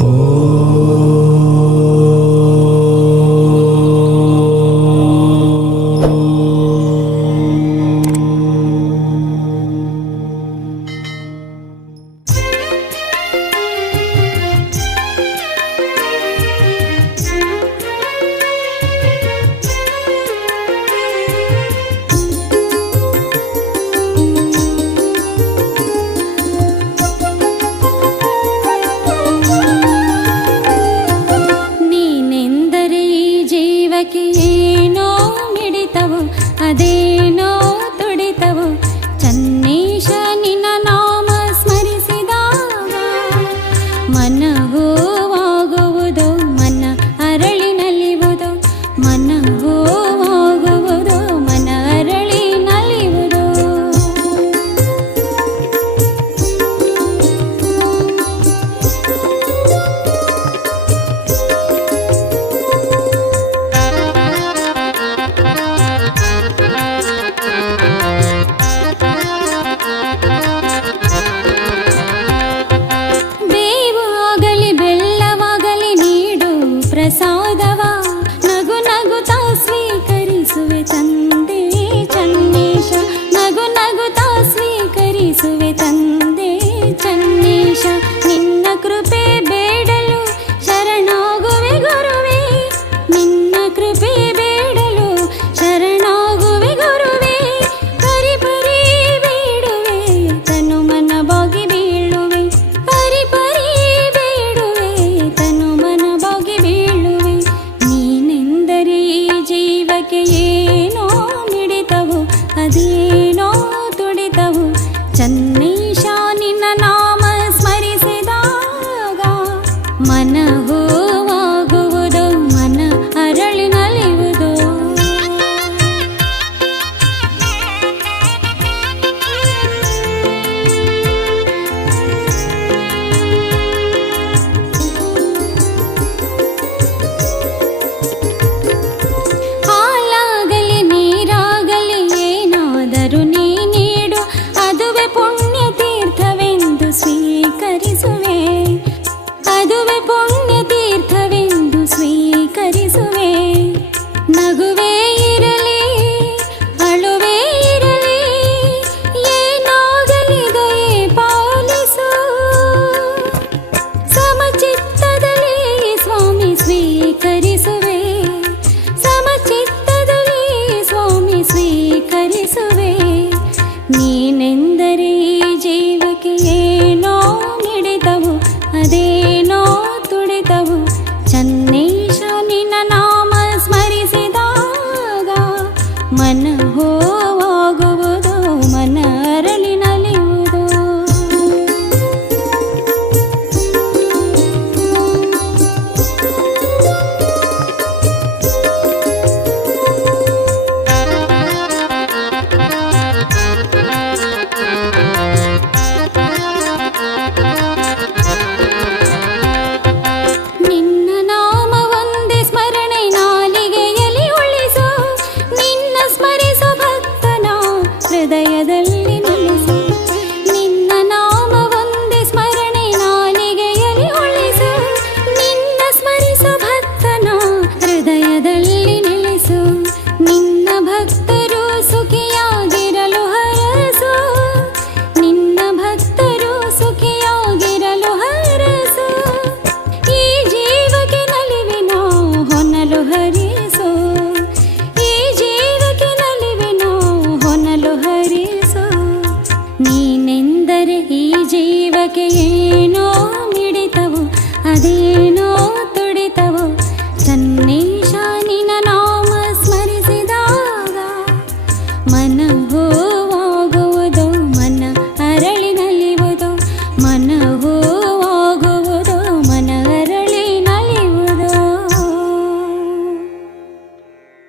Oh. ಜೀವಕ್ಕೆ ಏನೋ ಮಿಡಿತವು ಅದೇನೋ मनहो ಆದರೆ ಈ ಜೀವಕ್ಕೆ ಏನೋ ಮಿಡಿತವು ಅದೇನೋ